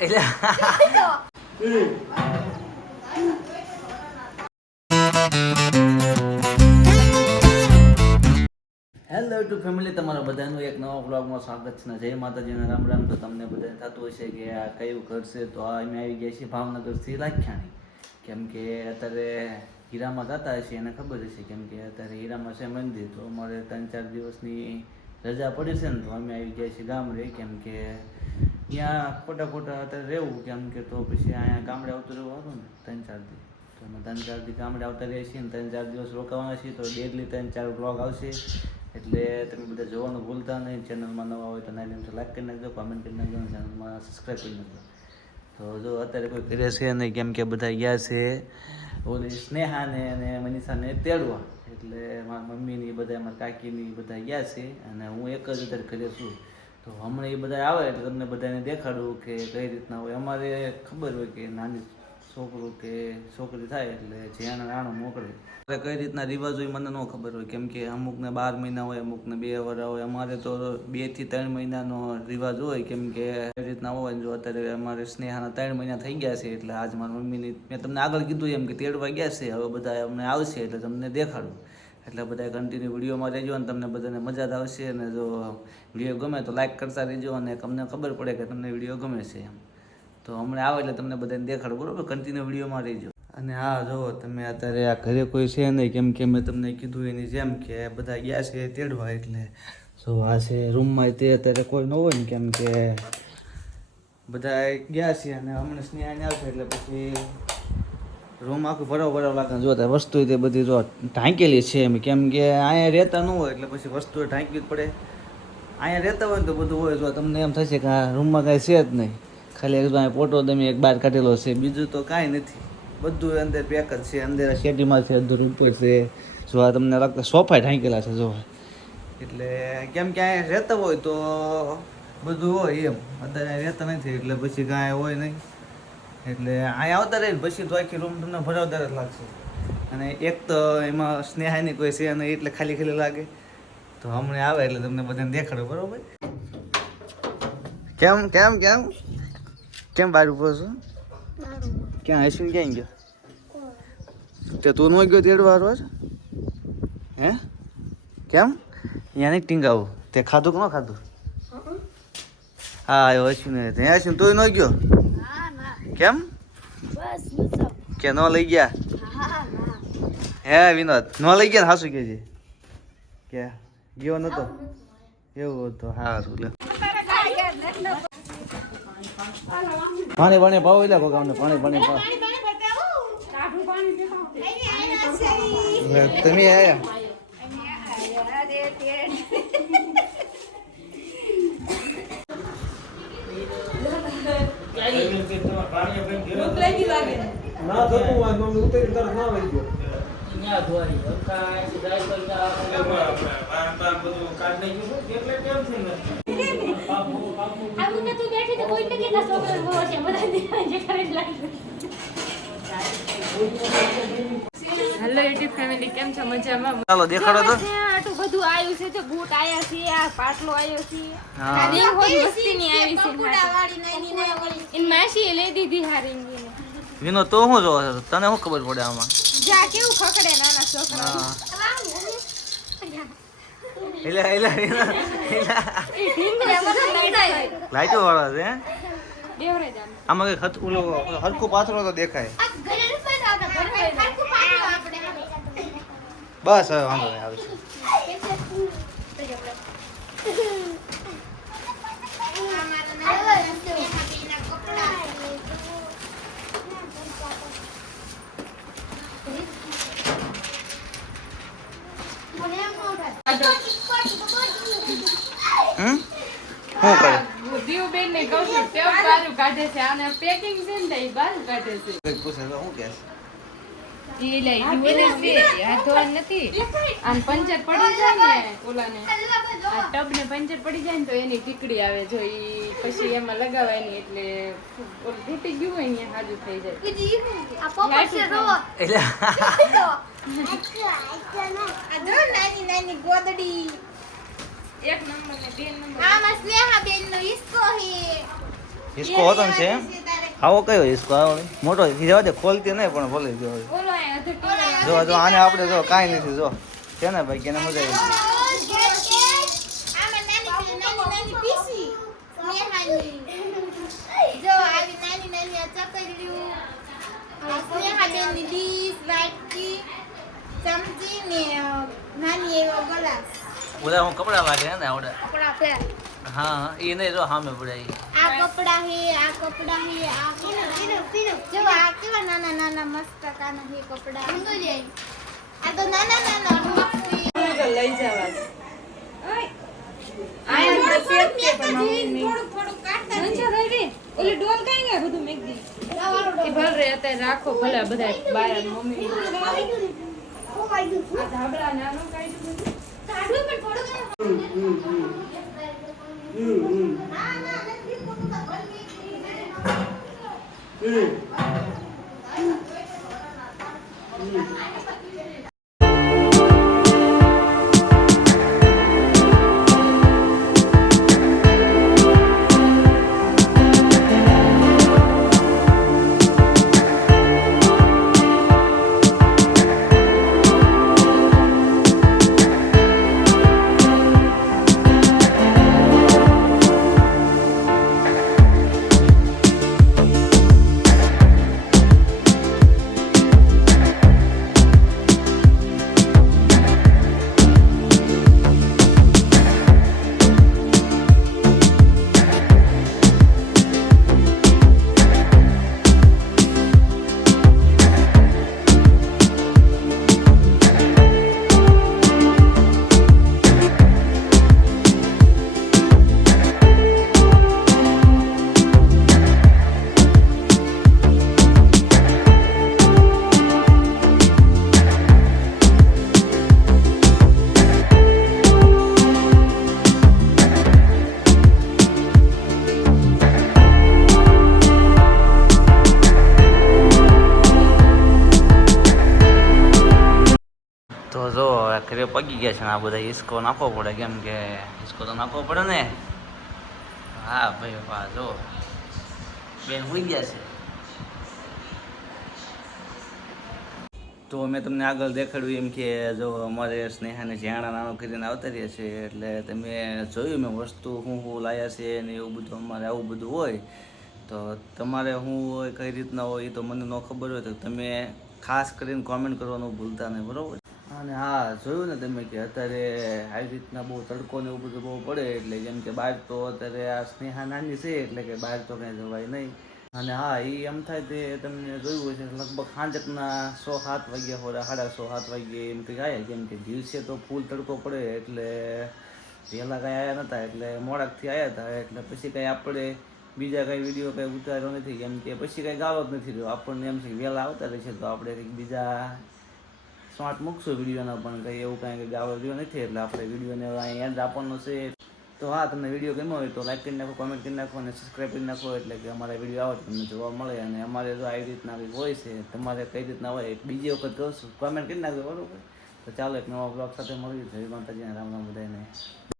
એટલે hello two family તમારા બધાનું એક નવા બ્લોગમાં સ્વાગત છે જય માતાજીના રામ રામ. તો તમને બધાને થતું હશે કે આ કયું છે? તો આ અમે આવી ગયા છીએ ભાવનગરથી લાખ્યાણી. કેમ કે અત્યારે હીરામાં જતા હશે, એને ખબર હશે. કેમ કે અત્યારે હીરામાં છે મંદિર. તો અમારે ત્રણ ચાર દિવસની રજા પડી છે ને તો અમે આવી ગયા છીએ ગામડે, કેમ કે ત્યાં ખોટા ખોટા અત્યારે રહેવું, કેમ કે તો પછી અહીંયા ગામડે આવતું રહેવું હતું ને, ત્રણ ચાર દિવસ તો અમે ત્રણ ચાર દિવસ ગામડે આવતા રહીએ છીએ ને ત્રણ ચાર દિવસ રોકાવાના છીએ, તો ડેલી ત્રણ ચાર બ્લોગ આવશે. એટલે તમે બધા જોવાનું ભૂલતા નહીં ચેનલમાં નવા હોય તો એમ લાઈક કરી નાખજો કોમેન્ટ કરી નાખજો ચેનલમાં સબસ્ક્રાઈબ કરી નાખજો. તો જો અત્યારે કોઈ કરે છે નહીં, કેમ કે બધા ગયા છે, ઓલી સ્નેહાને અને મનીષાને તેડવા. એટલે મારા મમ્મીની બધા, મારા કાકીની બધા ગયા છે અને હું એક જ અત્યારે ઘરે છું. તો હમણાં એ બધા આવે એટલે તમને બધાને દેખાડું કે કઈ રીતના હોય. અમારે ખબર હોય કે નાની છોકરું કે છોકરી થાય એટલે જ્યાં નાણું મોકલે. એટલે કઈ રીતના રિવાજ હોય મને ન ખબર હોય. કેમ કે અમુકને બાર મહિના હોય, અમુકને બે વર્ષ હોય. અમારે તો બેથી ત્રણ મહિનાનો રિવાજ હોય કેમ કે કઈ રીતના હોય જો અત્યારે અમારે સ્નેહાના ત્રણ મહિના થઈ ગયા છે એટલે આજ મારી મમ્મીની મેં તમને આગળ કીધું એમ કે તેડવા ગયા છે. હવે બધા અમને આવશે એટલે તમને દેખાડું. એટલે બધા કન્ટિન્યુ વિડીયોમાં રહેજો અને તમને બધાને મજા આવશે. અને જો વીડિયો ગમે તો લાઈક કરતા રહેજો અને તમને ખબર પડે કે તમને વીડિયો ગમે છે એમ. તો હમણાં આવે એટલે તમને બધાને દેખાડ, બરોબર? કન્ટિન્યુ વિડીયોમાં રહેજો. અને હા, જો તમે અત્યારે આ ઘરે કોઈ છે નહીં, કેમ કે મેં તમને કીધું એની જેમ કે બધા ગયા છે તેડવા એટલે તો આ છે રૂમમાં તે અત્યારે કોઈ ન હોય ને, કેમ કે બધા ગયા છે અને હમણાં સ્નેહાને આવશે એટલે પછી રૂમ આખું ભરાવ ભરાવ લાગે જો તે વસ્તુ તે બધી જો ઢાંકેલી છે એમ. કેમ કે અહીંયા રહેતા ન હોય એટલે પછી વસ્તુ ઢાંકવી જ પડે. અહીંયા રહેતા હોય ને તો બધું હોય. જો તમને એમ થશે કે આ રૂમમાં કાંઈ છે જ નહીં. ખાલી એક અહીંયા ફોટો તમે એક બહાર કાઢેલો છે. બીજું તો કાંઈ નથી. બધું અંદર પેક જ છે. અંદર શેટીમાં છે અંદર ઉપર છે. જો આ તમને લાગતા સોફા ઢાંકેલા છે, જો. એટલે કેમ કે અહીંયા રહેતા હોય તો બધું હોય એમ. અત્યારે રહેતા નથી એટલે પછી કાંઈ હોય નહીં. એટલે અહીંયા આવતા રહીને પછી તો આખી રૂમ તમને ભરાવદાર જ લાગશે. અને એક તો એમાં સ્નેહાની કોઈ છે અને એટલે ખાલી ખાલી લાગે. તો હમણાં આવે એટલે તમને બધાને દેખાડો બરોબર? કેમ કેમ કેમ? કેમ બહાર ઊભો છો? ક્યાં હસીને ક્યાં ગયો? તે તું નો ગયો તેડવા રોજ હે? કેમ? અહીંયા નહીં ટીંગાવું. તે ખાધું કે ન ખાધું? હા. આવ્યો હસીને ત્યાં હશું તોય ન ગયો? કેમ? કે ન લઈ ગયા? હે વિનોદ ન લઈ ગયા ને હાસુ કે છે? કે ગયો નતો? એવું હતું સારું લે પાણી પાણી પાવ એટલે ભગવાન પાણી પાણી પાવ. તમે આયા? ના થતું હોય મમ્મી ઉતરી તરત વહી ગયો. હેલો યુટ્યુબ ફેમિલી કેમ છો? મજામાં? ચાલો દેખાડો તો. બધું આવ્યું છે. જો બૂટ આયા છે આ પાટલો આવ્યો છે. હા. એવું હોય વસ્તીની આવી છે એન માસી લઈ દીધી હારીંગીને વિનો તો શું જોવો છો? તને શું ખબર પડે આમાં? જા કેવું ખકડે નાના છોકરા. હા. એટલે એટલે એટલે એ ઢીંગલા બધા લાઈટ લાઈટો વાળા છે દેવરે જામ આમાં કઈ હત ઓલો હરખું પાથરો તો દેખાય. બસ હવે વાંધો નહીં આવે છે હમ? શું કરે? દીવબેન ને કહું છું તેવ બારું કાઢે છે આને પેકિંગ છે ને એ બારું કાઢે છે. પૂછે તો હું કહે છે? એ લઈ જુએ છે હાથ ધોવાનું નથી. આમ પંચર પડી જાય ને ઓલાને. આ ટબ ને પંચર પડી જાય ને તો એની ટીકડી આવે જો ઈ પછી એમાં લગાવાય નહીં એટલે ઓલું તૂટી ગયું હોય ને હાજુ થઈ જાય. એટલે એક નંબર ને બે નંબર. હિસકો હતો છે એમ? આવો કયો હિસકો આવો. મોટો જવા દે ખોલતી નહીં પણ ભલે જો જો જો આને આપણે જો કાંઈ નથી જો. છે ને ભાઈ કેને મજા આવી બધા હું કપડા લાગે ને આવડે. કપડા છે હા હા એ નહીં જો સામે પડે ઈ. આ કપડા હે આ કપડા હે આ જો આ કેવા નાના નાના મસ્ત કાના હે કપડા આ તો નાના નાના રૂપસી. લઈ જવા છે. આયા તો સેટ કે પણ મમ્મી થોડું થોડું કાઢતા મંચા રેડી ઓલી ડોલ કઈ ગયા બધું મેક દી કે ભલે રે અત્યારે રાખો ભલે બધા બાર મમ્મી આ ધાબળા નાનું કાઢ્યું બધું. કાઢું પણ થોડું ના ના નથી ઘરે પગી ગયા છે ને આ બધા હિસકો નાખવો પડે કેમ કે હિસકો તો નાખવો પડે ને? હા ભાઈ, વાહ, જો. બેન હોઈ ગયા છે. તો મેં તમને આગળ દેખાડ્યું એમ કે જો અમારે સ્નેહાને જ્યાણા નાનો કરીને આવતા રહ્યા છે એટલે તમે જોયું મેં વસ્તુ શું શું લાયા છે ને એવું બધું અમારે આવું બધું હોય. તો તમારે શું હોય, કઈ રીતના હોય એ તો મને ન ખબર હોય તો તમે ખાસ કરીને કોમેન્ટ કરવાનું ભૂલતા નહીં, બરાબર? અને હા, જોયું ને તમે કે અત્યારે આવી રીતના બહુ તડકો ને એવું બધું બહુ પડે એટલે જેમ કે બહાર તો અત્યારે આ સ્નેહા નાની છે એટલે કે બહાર તો કંઈ જવાય નહીં. અને હા એ એમ થાય તે તમને જોયું હશે લગભગ સાંજકના સો સાત વાગ્યા હોય સાડા સો સાત વાગ્યે એમ કંઈક આવ્યા કેમ કે દિવસે તો ફૂલ તડકો પડે એટલે પહેલાં કાંઈ આવ્યા નહોતા એટલે મોડાકથી આવ્યા હતા એટલે પછી કાંઈ આપણે બીજા કાંઈ વીડિયો કાંઈ ઉતાર્યો નથી, કેમ કે પછી કાંઈ ગાળો જ નથી રહ્યો. આપણને એમ છે કે વહેલા આવતા રહેશે તો આપણે કંઈક બીજા સ્માર્ટ મૂકશું વિડીયોના પણ કંઈ એવું કાંઈ કંઈ ગાળો રહ્યો નથી એટલે આપણે વિડીયોને અહીંયા યાદ આપવાનો છે. તો હા, તમને વીડિયો ગમ્યો હોય તો લાઈક કરી નાખો કોમેન્ટ કરી નાખો અને સબસ્ક્રાઈબ કરી નાખો એટલે કે અમારા વીડિયો આવે તમને જોવા મળે અને અમારે જો આવી રીતના કંઈક હોય છે, તમારે કઈ રીતના હોય બીજી વખત કહું કોમેન્ટ કરી નાખજો, બરાબર? તો ચાલો એક નવા બ્લોગ સાથે મળીએ. જય માતાજી રામ રામ બધાને